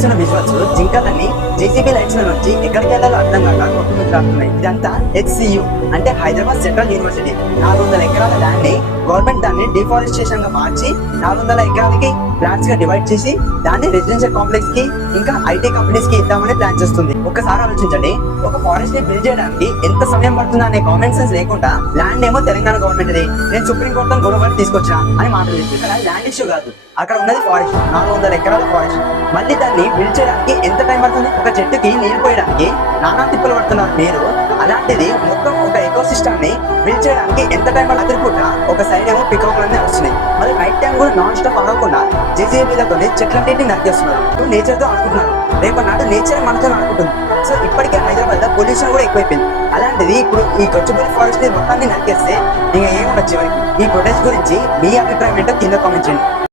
చూస్తున్న visuals జింకలన్నీ JCB lights లో నుంచి ఎక్కడికి వెళ్ళాలో అర్థం కాక కొట్టుకుంటున్నాయి. ఇదంతా HCU అంటే హైదరాబాద్ సెంట్రల్ యూనివర్సిటీ. 400 ఎకరాల ల్యాండ్ ని గవర్నమెంట్ దాన్ని డిఫారెస్టేషన్ గా మార్చి 400 ఎకరాలకి ప్లాట్స్ గా డివైడ్ చేసి దాన్ని రెసిడెన్షియల్ కాంప్లెక్స్ కి ఇంకా IT కంపెనీస్ కి ఇద్దామని ప్లాన్ చేస్తుంది. ఒకసారి ఆలోచించండి, ఒక ఫారెస్ట్ ని బిల్డ్ చేయడానికి ఎంత సమయం పడుతుందా అనే కామన్ సెన్స్ లేకుండా ల్యాండ్ ఏమో తెలంగాణ గవర్నమెంట్ నేను సుప్రీం కోర్టులో గొడవ తీసుకొచ్చా అని మాట్లాడింది. ఇక్కడ ల్యాండ్ ఇష్యూ కాదు, అక్కడ ఉన్నది ఫారెస్ట్, 400 ఎకరాల ఫారెస్ట్. మళ్ళీ దాన్ని బిల్డ్ చేయడానికి ఎంత టైం పడుతుంది? ఒక చెట్టుకి నీరు పోయడానికి నానా తిప్పలు పడుతున్నారు మీరు. అలాంటిది మొత్తం ఒక ఎకో సిస్టమ్ ని బిల్డ్ చేయడానికి ఎంత టైం అదురుకుంటా ఒక సైడ్ ఏమో పికౌట్లన్నీ వస్తున్నాయి. మరి నైట్ టైం కూడా నాన్ స్టాప్ అవ్వకుండా జేసీబీలతో చెట్లన్నింటినీ నరికేస్తున్నారు. నేచర్ తో అనుకుంటున్నారు, రేపు నాడు నేచర్ మనతో అనుకుంటుంది. సో ఇప్పటికే హైదరాబాద్ లో పొల్యూషన్ కూడా ఎక్కువైపోయింది. అలాంటిది ఇప్పుడు ఈ గచ్చిబౌలి ఫారెస్ట్ మొత్తాన్ని నరికేస్తే ఇంకా ఏముండొచ్చు చివరికి. ఈ ప్రొటెస్ట్ గురించి మీ అభిప్రాయం ఏంటో కింద కామెంట్ చేయండి.